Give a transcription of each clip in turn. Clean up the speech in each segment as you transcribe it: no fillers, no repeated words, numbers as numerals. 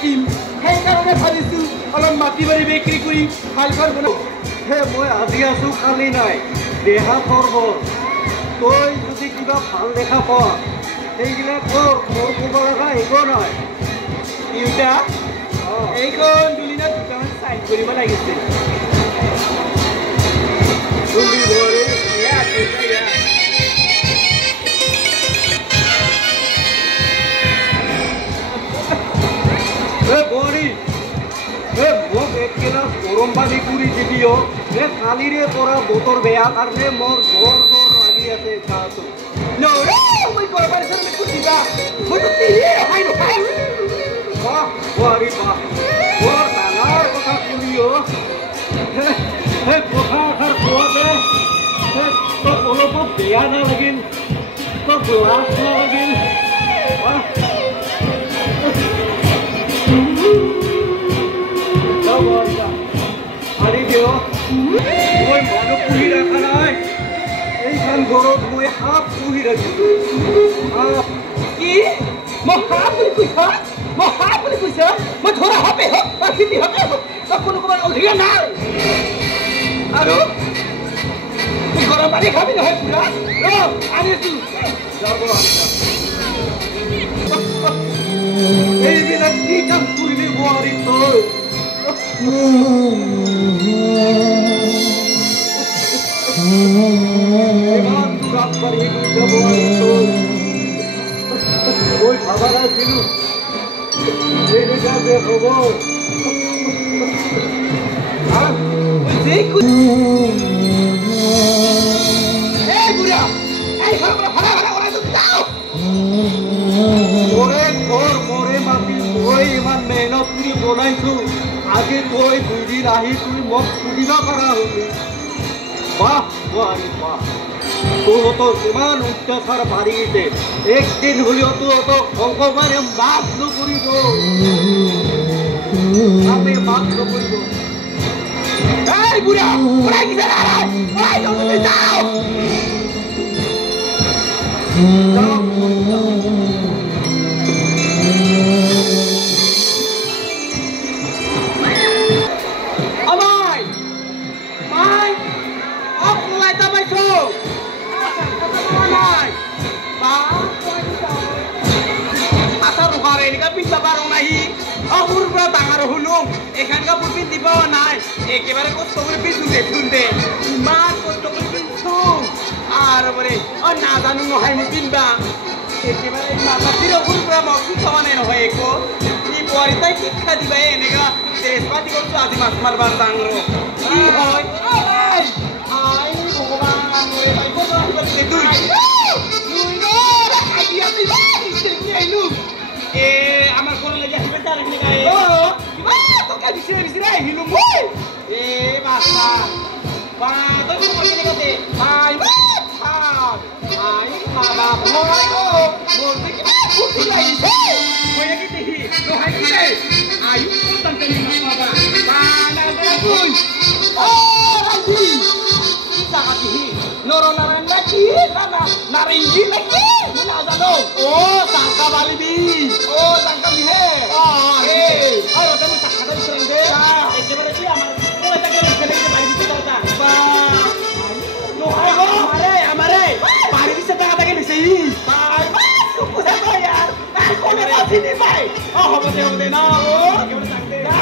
থাকিম সেইকাৰণে ভাবিছোঁ অলপ মাটি বাৰী বিক্ৰী কৰি ভাল ঘৰ বনাওঁ হে মই আজি আছোঁ কালি নাই দেহা সৰ্বৰ তই যদি কিবা ভাল দেখা পোৱা সেইবিলাক কৰ মোৰ ক'ব লগা একো নাই দেউতা এইখন দুলিনত দুটামান চাইন কৰিব লাগিছিল মোক এক গিলাচ গৰম পানী কৰি দিবিও কালিৰে পৰা বতৰ বেয়া কাৰণে মোৰ জ্বৰ জ্বৰ লাগি আছে গাটো মই গৰম পানী দিবা মইতো পিহিয়ে ৰখাই ৰখাই বাহ বোৱাৰী বাহ বৰ ডাঙৰ কথা শুনিও কথা এষাৰ কোৱাতে তোক অলপো বেয়া নালাগিল তোক লাজ নালাগিল আনি দিও মই মানুহ পুহি ৰখা নাই এইখন ঘৰত মই সাপ পুহি ৰাখিছোঁ কি মই সাপ বুলি কৈছা মই সাপ বুলি কৈছা মই ধৰা সাপে হওক বা খেতি সাপে হওক বা কোনো ক'ৰবাত অধিকাৰ নাই আৰু গৰম পানী খাবি নহয় পুৰা আনিছোঁ যাব এইবিলাক কি কাম কৰিবি বোৱাৰী তই ইমান দূৰ আগবাঢ়ি গৈছে বোৱাৰী তই মই ভাবা নাছিলোঁ এনেকা যে হ'ব ইমান মেহনত কৰি বনাইছোঁ আজি তই দুদিন আহি তুই মোক সুবিধা কৰা হলি বাহ বোৱাৰী বাহ তোহঁতৰ কিমান অত্যাচাৰ বাঢ়ি গৈছে একদিন হ'লেও তোহঁতক ভগৱানে মাফ নকৰিব আমি মাফ নকৰিব বুঢ়া বুঢ়া কি যাও ডাঙৰ হলো এখান কাপোৰ পিন্ধিব নাই একেবাৰে কষ্ট কৰি পিন্ধো দেখোন দে ইমান কষ্ট কৰি পিন্ধছো আৰু বোলে নাজানো নহয় মই পিন্ধবা একেবাৰে মাথাটিৰ সৰুৰ পৰা মই পিন্ধা নাই নহয় একো ই বোৱাৰী তাই শিক্ষা দিবা এনেকা ড্ৰেছ পাতি কৰিছো আজি মাছ মাৰবাৰ ডাঙৰ কি হয় আমার ঘরে লেগে আসবে তার এখানে গায়ে তোকে বিছিরে বিছিরে আহিলো মই বাবা বা তুই কোন বসে গেছে ভাই ভাই বাবা ভয় গো মোর দেখি ফুটি লাইছে কইয়া কি দেখি তো হাই কি রে আয়ু কোনতে নি বাবা বানা দে কই ও রাজি সাকাতি নরনারায়ণ নাকি না নারিঞ্জি নাকি না জানো ও সাকা বালিবি ও সাকা লিহে এ আরে তুমি সাকাটা দিছেন দে একেবারে কি আমার কোইটাকে ফেলে দিতে বাড়ি দিতে দাও বা নো হাই গো আমারে বাড়ি দিতে টাকাটাকে দিছে ভাই চুপ করে তো यार কোনে আছে নি ভাই হবে না ও একেবারে থাকতে না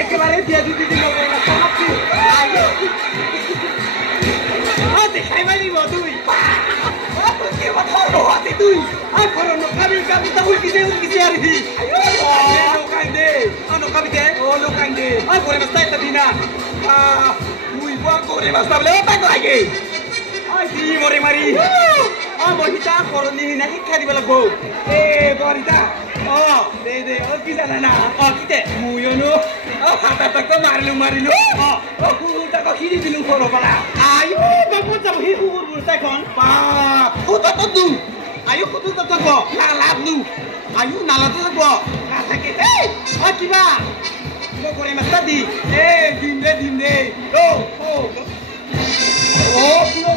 একেবারে দিয়া দিদি দিল দেখাই মারিব তুই তুই কাবিতা উল্কিছে আর কি দে ও লোকাই দে করে মাস্তা এটা দিনা মুই করে মাস্তা বলে তাক লাগে দি মরে মারি মহিতা করনি না শিক্ষা দিব লাগবো এ বরিতা দে কি জানা না কিতে মুয়নো হাতা তো মারিলু তাকে খিরি দিলু করো পালা আয়ো বাবু যাব হি হুর তাইখন বাপ হুতা তো দু আয়ো হুতু তো গো না লাভ নু আয়ো নালা তো গো না থাকে কিবা করে মাস্তা দি দিন দে ও পুরো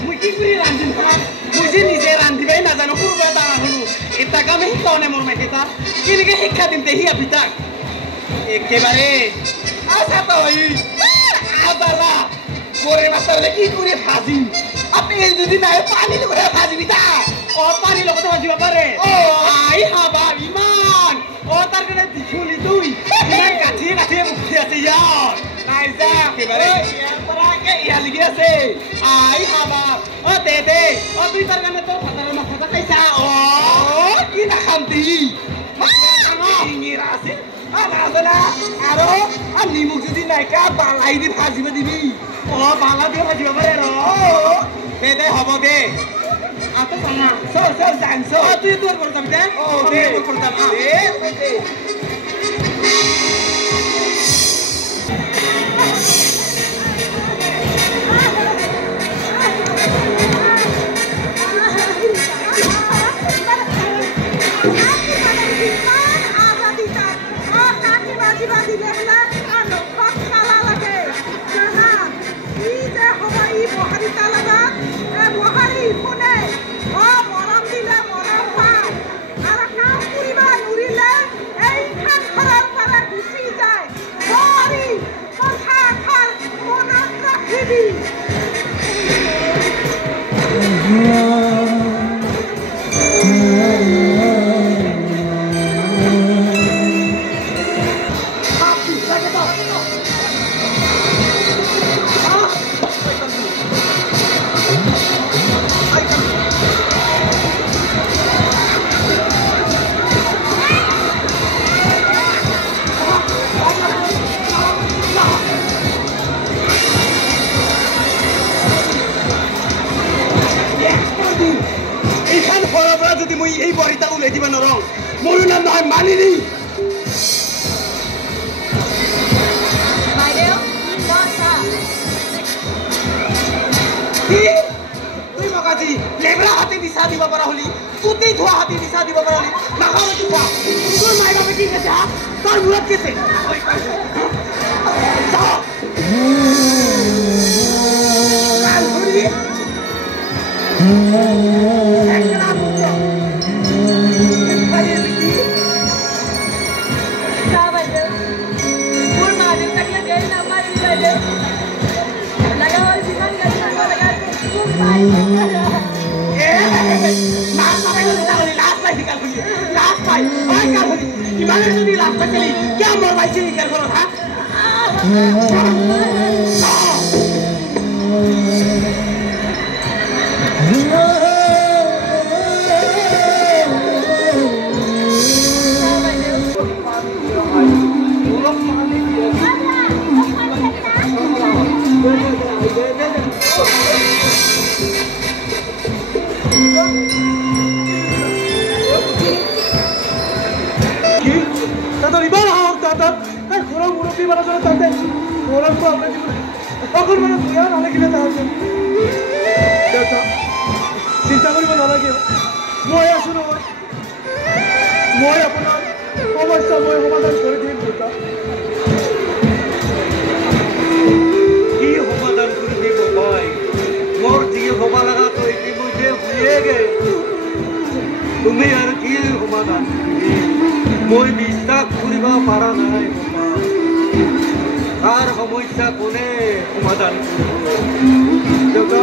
মুই কি করে রান্ধিম মুই যে নিজে রান্ধিবাই নাজানো সৰুৰ পৰা ডাঙৰ হলো এটা কামে শিকাও নাই মোৰ মাইকেইটা কেনেকে শিক্ষা দিম তে হিয়া পিতাক একেবাৰে আদালা করে মাস্টারে কি করে ভাজিম আপনি যদি নাই পানি লগে ভাজিবি তা পানি লগে ভাজিবা পারে আই হাবা ইমান তার কারণে দিছুলি তুই ইমান কাঠিয়ে মুখে আছে ইয়ার নাই যা একেবারে ইয়ারপরাকে ইয়া লাগি আছে আই হাবা দে তুই তার কারণে তোর ফাটার মাথা খাইছা কি না খান্তি ইংরা আছে আলাদা আরো নিমুখ যদি নাইকা বালাই দি ভাজিব দিবি বালা দিয়ে ভাজিব পারে দে হব দে আতো জানা সর জানছ তুই তোর করে যাবি দে দে তোর করে যাবি দে এই বড়িটা উলাই দিবা নরং মোর নাম নহয় মানিনি বাইরেও বাসা কি তুই মগাজি লেবরা হাতে দিশা দিবা পারা হলি তুই ধোয়া হাতে দিশা দিবা পারা হলি না খাও তুই খা তোর মাই বাবা কি গেছে তোর মুরত গেছে যাও কাল ধরি क्या मरवाई क्या करो था Tata di bawah, Tata. Kan kurang murupi pada sana Tata. গৌৰৱটো আপোনাৰ জীৱনত অকণমান বেয়া নালাগিলে তাহাঁতে দেউতা চিন্তা কৰিব নালাগে মই আছোঁ নহয় মই আপোনাৰ সমস্যা মই সমাধান কৰি দিম দেউতা কি সমাধান কৰি দিব মই মোৰ যি হ'ব লগাটো ইতিমধ্যে হৈয়ে গ'ল তুমি আৰু কি সমাধান মই বিশ্বাস কৰিব পৰা নাই তাৰ সমস্যা কোনে সমাধান কৰিব দেউতা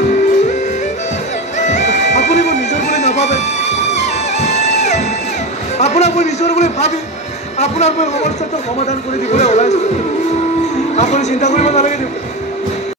আপুনি মোৰ নিজৰ বুলি নাভাবে আপোনাক মই নিজৰ বুলি ভাবি আপোনাক মই সমস্যাটো সমাধান কৰি দিবলৈ ওলাইছোঁ আপুনি চিন্তা কৰিব নালাগে দেউতা